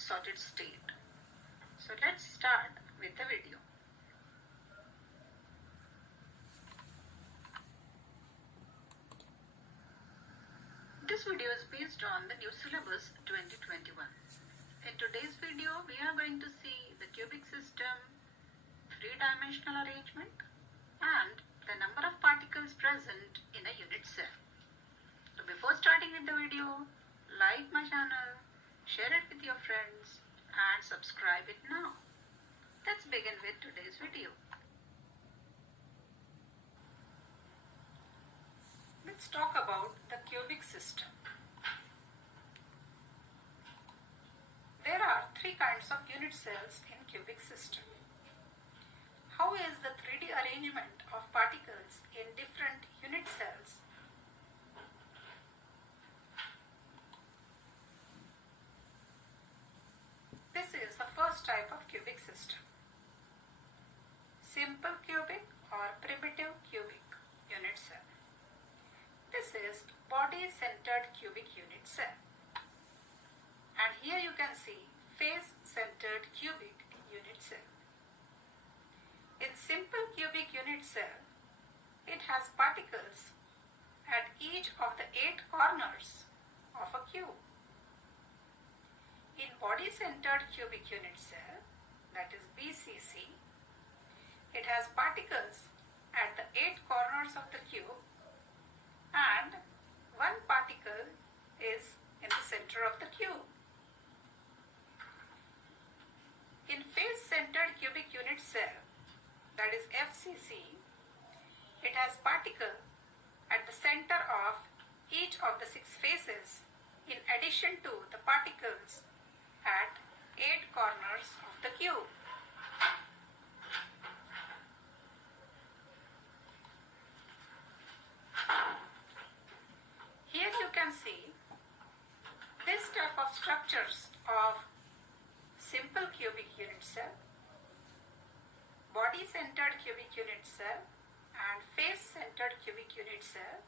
sorted state. So let's start with the video. This video is based on the new syllabus 2021. In today's video, we are going to see the cubic system, three-dimensional arrangement, and the number of particles present in a unit cell. So before starting with the video, like my channel, share it with your friends, and subscribe it now. Let's begin with today's video. Let's talk about the cubic system. There are three kinds of unit cells in cubic system. How is the 3D arrangement of particles in different unit cells? This is the first type of cubic system. Simple cubic or primitive cubic unit cell. This is body-centered cubic unit cell. And here you can see face-centered cubic unit cell. In simple cubic unit cell, it has particles at each of the 8 corners of a cube. In body-centered cubic unit cell, that is BCC, it has particles at the 8 corners of the cube and one particle is in the center of the cube. In face-centered cubic unit cell, that is FCC, it has particle at the center of each of the 6 faces in addition to the particles at 8 corners of the cube. Here you can see this type of structures of simple cubic unit cell, body-centered cubic unit cell and face-centered cubic unit cell.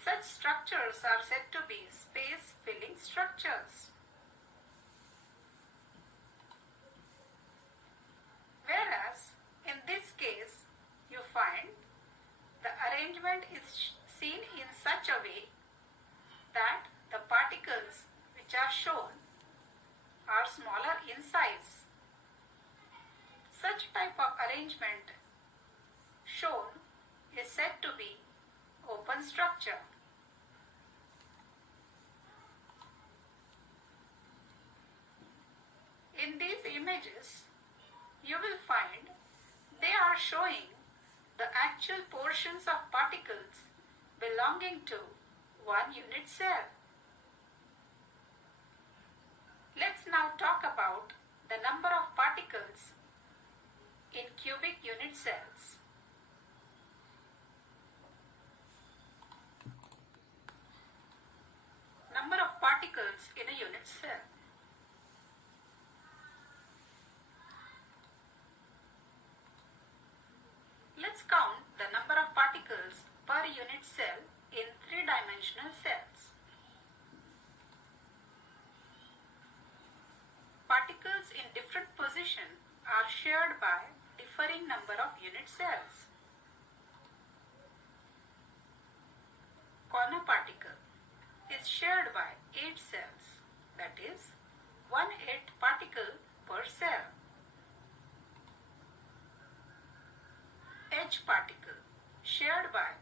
Such structures are said to be space-filling structures. Whereas in this case you find the arrangement is seen in such a way that the particles which are shown are smaller in size. Such type of arrangement shown is said to be open structure. In these images, you will find they are showing the actual portions of particles belonging to one unit cell. Let's now talk about the number of particles in cubic unit cells. Number of particles in a unit cell. Let's count the number of particles per unit cell in three-dimensional cells. Particles in different positions are shared by differing number of unit cells. Corner particle is shared by 8 cells, that is 1/8 particle per cell. Edge particle shared by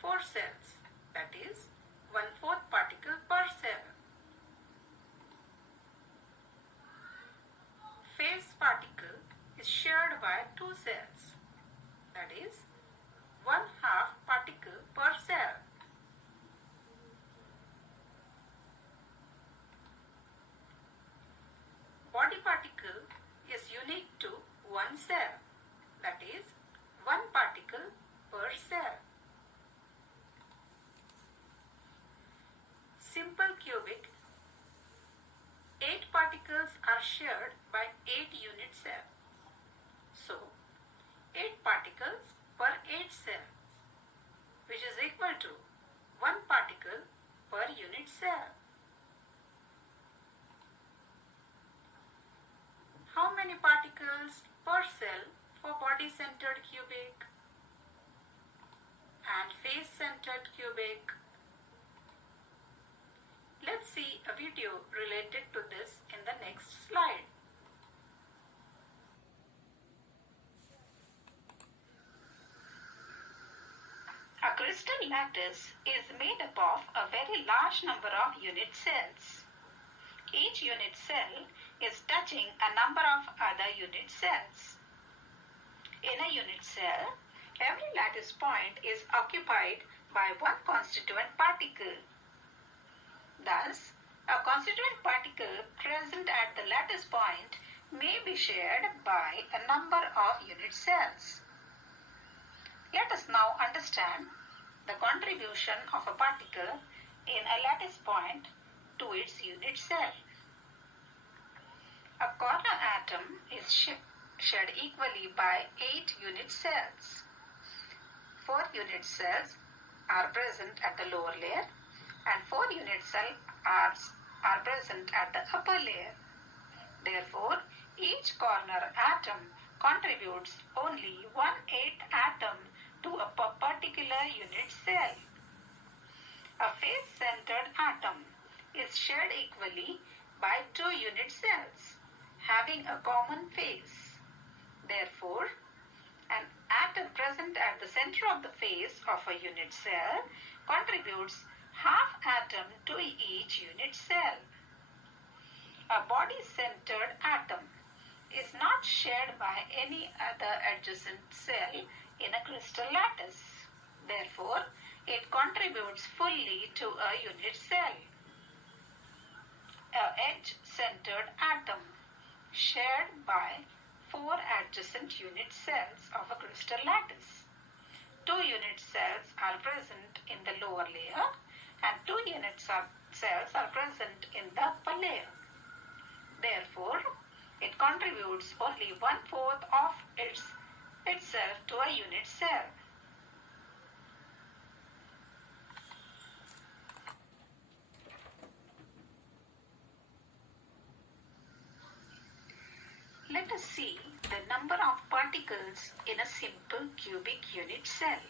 4 cells, that is 1/4 particle per cell. Face particle is shared by 2 cells, that is 1/2 particle per cell. Body particle is unique to one cell, that is 1 particle per cell. Simple cubic, 8 particles are shared by 8 unit cells. So, 8 particles per 8 cells, which is equal to 1 particle per unit cell. video related to this in the next slide. A crystal lattice is made up of a very large number of unit cells. Each unit cell is touching a number of other unit cells. In a unit cell, every lattice point is occupied by one constituent particle. Thus, a constituent particle present at the lattice point may be shared by a number of unit cells. Let us now understand the contribution of a particle in a lattice point to its unit cell. A corner atom is shared equally by 8 unit cells. 4 unit cells are present at the lower layer and 4 unit cells are present at the upper layer. Therefore, each corner atom contributes only 1/8 atom to a particular unit cell. A face-centered atom is shared equally by 2 unit cells having a common face. Therefore, an atom present at the center of the face of a unit cell contributes half atom to each unit cell. A body-centered atom is not shared by any other adjacent cell in a crystal lattice. Therefore, it contributes fully to a unit cell. A edge-centered atom shared by 4 adjacent unit cells of a crystal lattice. 2 unit cells are present in the lower layer and 2 unit cells are present in the upper layer. Therefore, it contributes only 1/4 of itself to a unit cell. Let us see the number of particles in a simple cubic unit cell.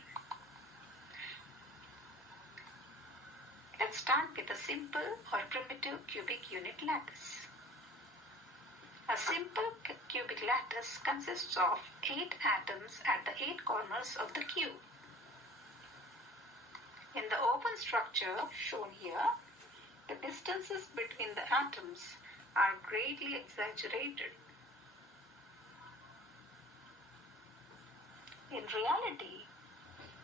Let's start with a simple or primitive cubic unit lattice. A simple cubic lattice consists of 8 atoms at the 8 corners of the cube. In the open structure shown here, the distances between the atoms are greatly exaggerated. In reality,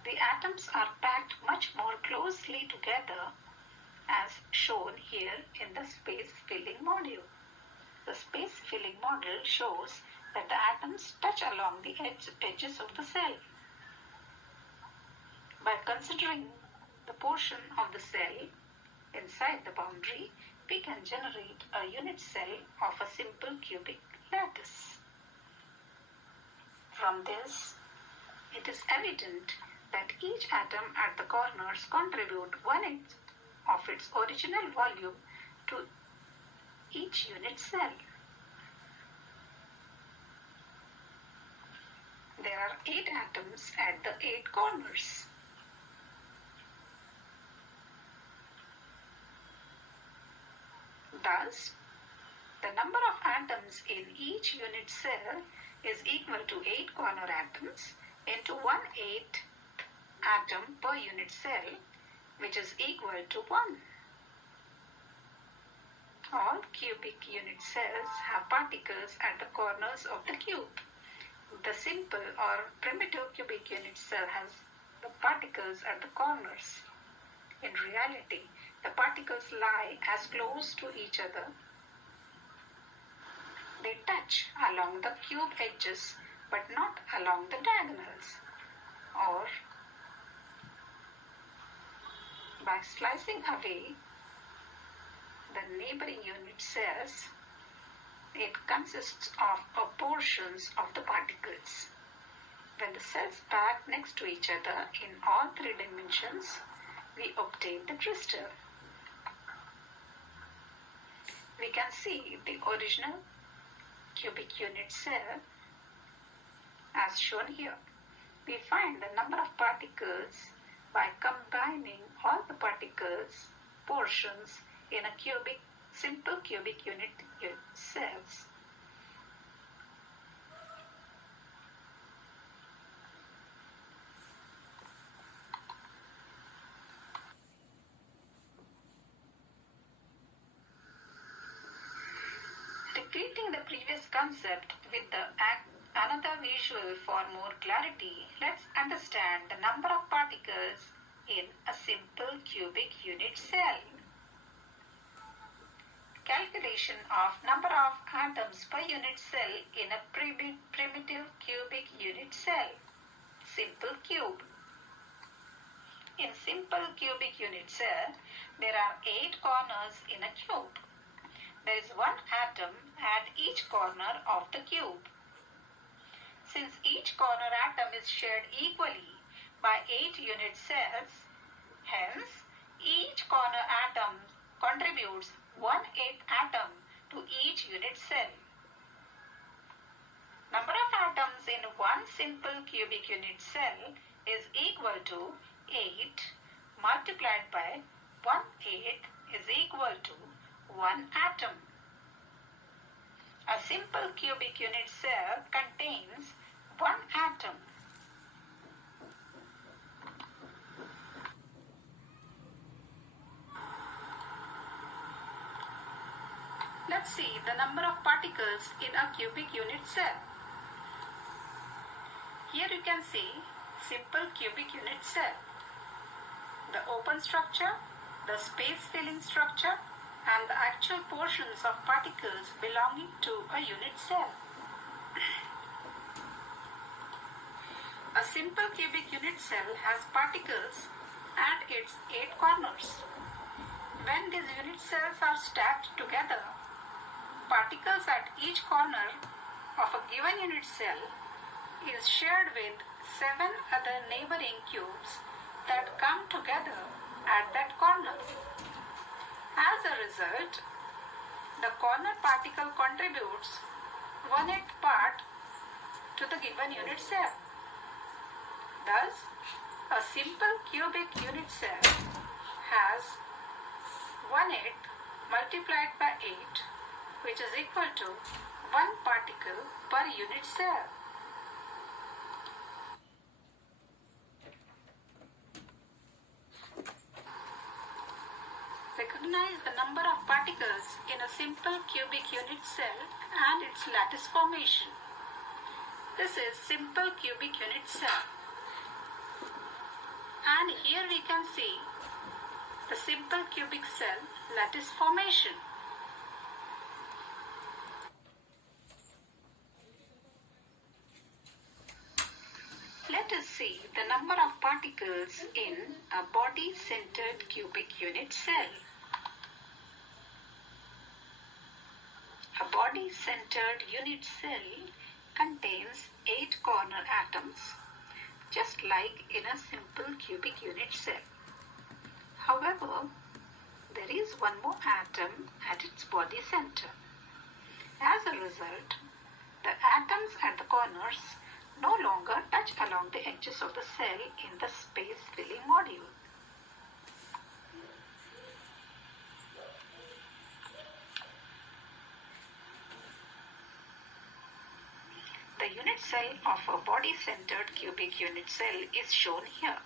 the atoms are packed much more closely together as shown here in the space-filling module. The space-filling model shows that the atoms touch along the edges of the cell. By considering the portion of the cell inside the boundary, we can generate a unit cell of a simple cubic lattice. From this, it is evident that each atom at the corners contribute 1/8 of its original volume to each unit cell. There are 8 atoms at the 8 corners. Thus, the number of atoms in each unit cell is equal to 8 corner atoms into 1/8 atom per unit cell, which is equal to 1. All cubic unit cells have particles at the corners of the cube. The simple or primitive cubic unit cell has the particles at the corners. In reality, the particles lie as close to each other. They touch along the cube edges but not along the diagonals, or by slicing away the neighboring unit cells, it consists of portions of the particles. When the cells pack next to each other in all 3 dimensions, we obtain the crystal. We can see the original cubic unit cell as shown here. We find the number of particles by combining all the particles portions in a cubic cubic unit cells. Repeating the previous concept with another visual for more clarity, let's understand the number of particles in a simple cubic unit cell. Calculation of number of atoms per unit cell in a primitive cubic unit cell. Simple cube. In simple cubic unit cell, there are 8 corners in a cube. There is one atom at each corner of the cube. Since each corner atom is shared equally by 8 unit cells, hence each corner atom contributes 1/8 atom to each unit cell. Number of atoms in one simple cubic unit cell is equal to 8 multiplied by 1/8 is equal to 1 atom. A simple cubic unit cell contains 1 atom. Let's see the number of particles in a cubic unit cell. Here you can see simple cubic unit cell. The open structure, the space filling structure, and the actual portions of particles belonging to a unit cell. A simple cubic unit cell has particles at its 8 corners. When these unit cells are stacked together, particles at each corner of a given unit cell is shared with 7 other neighboring cubes that come together at that corner. As a result, the corner particle contributes 1/8 part to the given unit cell. Thus, a simple cubic unit cell has 1/8 multiplied by 8, which is equal to 1 particle per unit cell. Recognize the number of particles in a simple cubic unit cell and its lattice formation. This is simple cubic unit cell. And here we can see the simple cubic cell lattice formation. Let us see the number of particles in a body-centered cubic unit cell. A body-centered unit cell contains 8 corner atoms, just like in a simple cubic unit cell. However, there is one more atom at its body center. As a result, the atoms at the corners no longer touch along the edges of the cell in the space filling module. The unit cell of a body-centered cubic unit cell is shown here.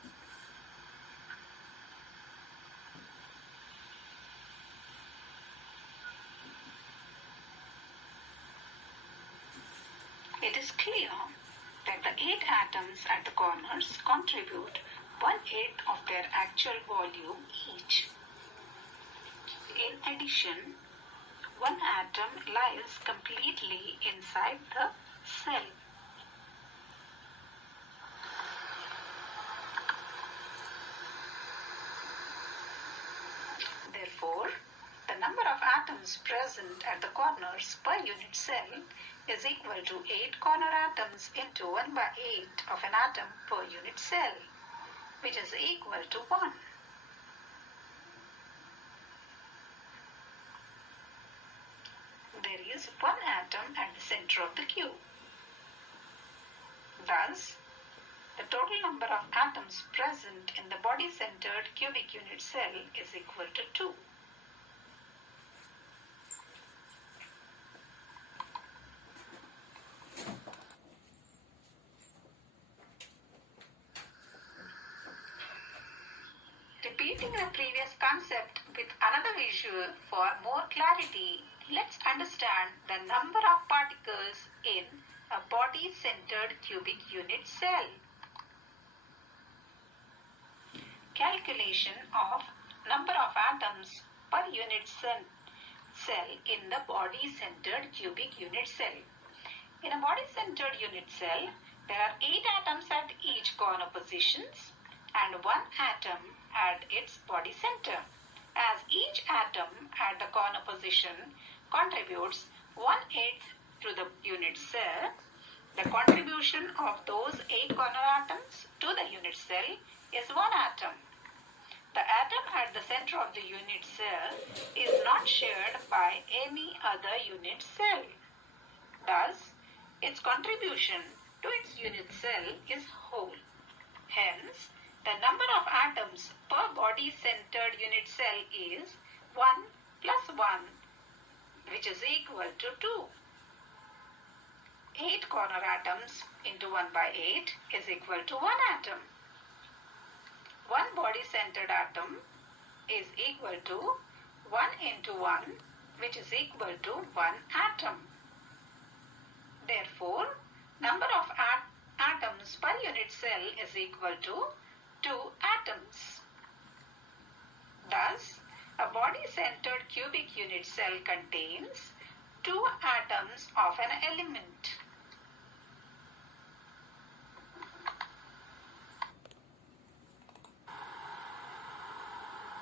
It is clear that the 8 atoms at the corners contribute 1/8 of their actual volume each. In addition, one atom lies completely inside the cell. Therefore, the number of atoms present at the corners per unit cell is equal to 8 corner atoms into 1/8 of an atom per unit cell, which is equal to 1. There is one atom at the center of the cube. Thus, the total number of atoms present in the body-centered cubic unit cell is equal to 2. Repeating the previous concept with another visual for more clarity, let's understand the number of particles in a body-centered cubic unit cell. Calculation of number of atoms per unit cell in the body-centered cubic unit cell. In a body-centered unit cell, there are 8 atoms at each corner positions and 1 atom at its body center. As each atom at the corner position contributes 1/8 to the unit cell, the contribution of those 8 corner atoms to the unit cell is 1 atom. The atom at the center of the unit cell is not shared by any other unit cell. Thus, its contribution to its unit cell is whole. Hence, the number of atoms per body-centered unit cell is 1 plus 1, which is equal to 2. 8 corner atoms into 1 by 8 is equal to 1 atom. 1 body-centered atom is equal to 1 into 1, which is equal to 1 atom. Therefore, number of atoms per unit cell is equal to 2 atoms. Thus, a body-centered cubic unit cell contains 2 atoms of an element.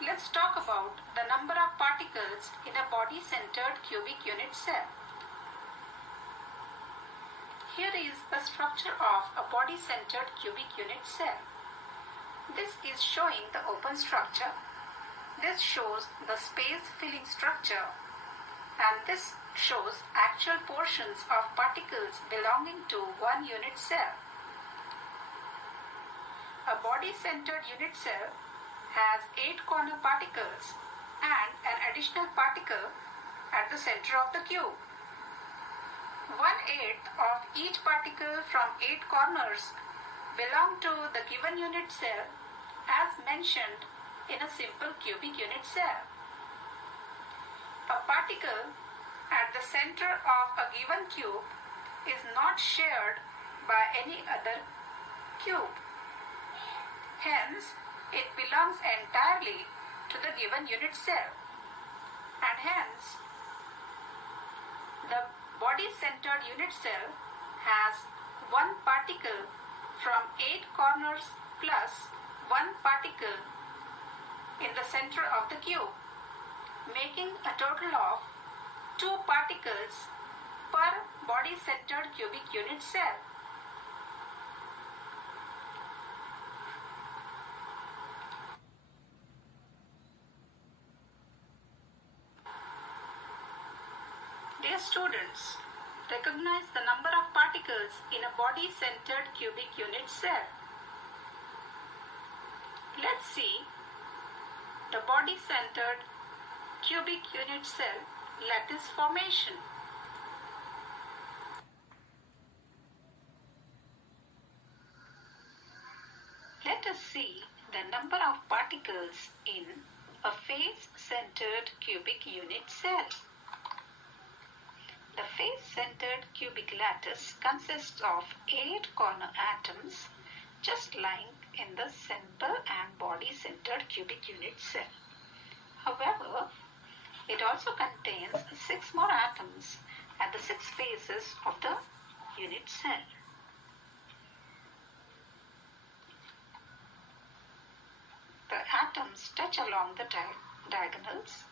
Let's talk about the number of particles in a body-centered cubic unit cell. Here is the structure of a body-centered cubic unit cell. This is showing the open structure. This shows the space-filling structure, and this shows actual portions of particles belonging to one unit cell. A body-centered unit cell has 8 corner particles and an additional particle at the center of the cube. 1/8 of each particle from 8 corners belong to the given unit cell as mentioned in a simple cubic unit cell. A particle at the center of a given cube is not shared by any other cube. Hence, it belongs entirely to the given unit cell, and hence the body-centered unit cell has 1 particle from 8 corners plus 1 particle in the center of the cube, making a total of 2 particles per body-centered cubic unit cell. Dear students, recognize the number of particles in a body-centered cubic unit cell. Let's see the body-centered cubic unit cell lattice formation. Let us see the number of particles in a face-centered cubic unit cell. The face-centered cubic lattice consists of 8 corner atoms just lying in the center and body-centered cubic unit cell. However, it also contains 6 more atoms at the 6 faces of the unit cell. The atoms touch along the diagonals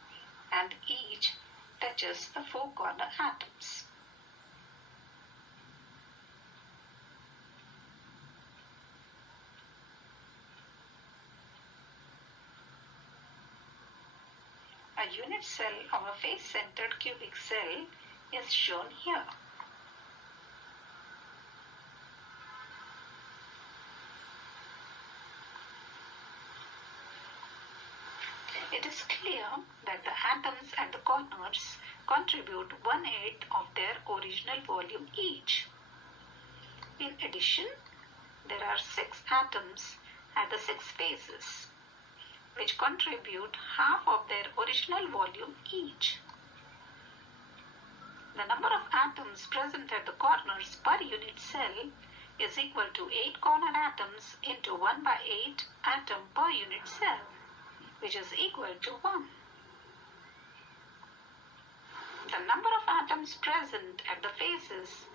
and each touches the 4 corner atoms. A unit cell of a face-centered cubic cell is shown here. It is clear that the atoms at the corners contribute 1/8 of their original volume each. In addition, there are 6 atoms at the 6 faces. which contribute half of their original volume each. The number of atoms present at the corners per unit cell is equal to 8 corner atoms into 1 by 8 atom per unit cell, which is equal to 1. The number of atoms present at the faces,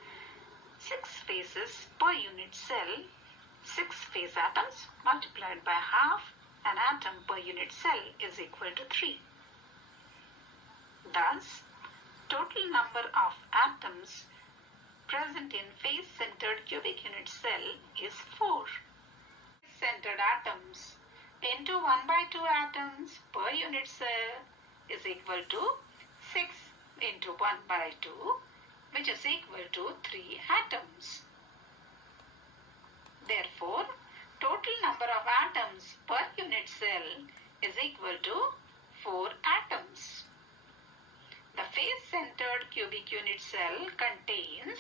6 faces per unit cell, 6 face atoms multiplied by half an atom per unit cell is equal to 3. Thus, total number of atoms present in face-centered cubic unit cell is 4. Face-centered atoms into 1 by 2 atoms per unit cell is equal to 6 into 1 by 2, which is equal to 3 atoms. Therefore, total number of atoms per unit cell is equal to 4 atoms. The face-centered cubic unit cell contains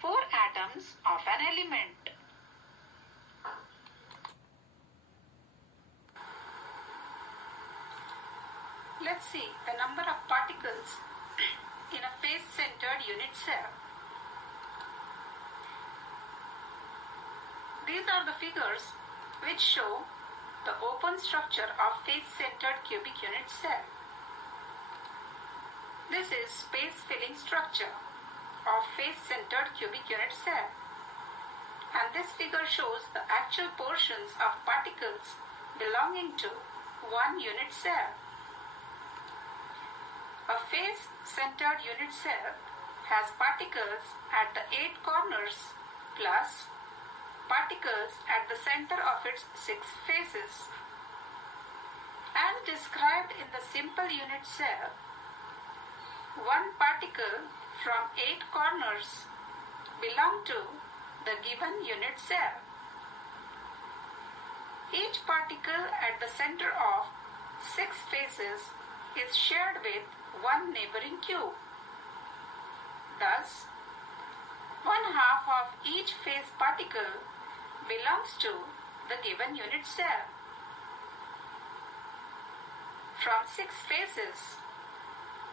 4 atoms of an element. Let's see the number of particles in a face-centered unit cell. These are the figures which show the open structure of face-centered cubic unit cell. This is space-filling structure of face-centered cubic unit cell, and this figure shows the actual portions of particles belonging to one unit cell. A face-centered unit cell has particles at the 8 corners plus particles at the center of its 6 faces. As described in the simple unit cell, one particle from 8 corners belong to the given unit cell. Each particle at the center of 6 faces is shared with one neighboring cube. Thus, 1/2 of each face particle belongs to the given unit cell. From 6 faces,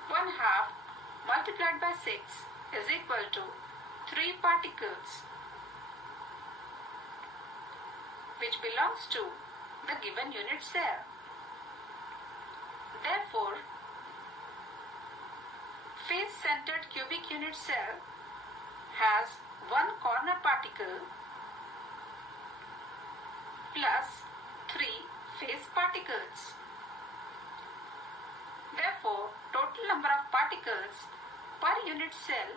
1/2 multiplied by 6 is equal to 3 particles, which belongs to the given unit cell. Therefore, face-centered cubic unit cell has one corner particle plus 3 face particles. Therefore, total number of particles per unit cell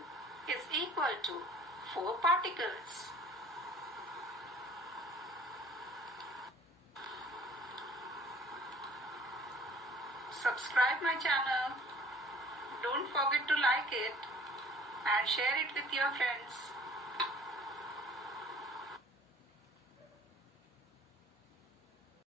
is equal to 4 particles. Subscribe my channel. Don't forget to like it and share it with your friends.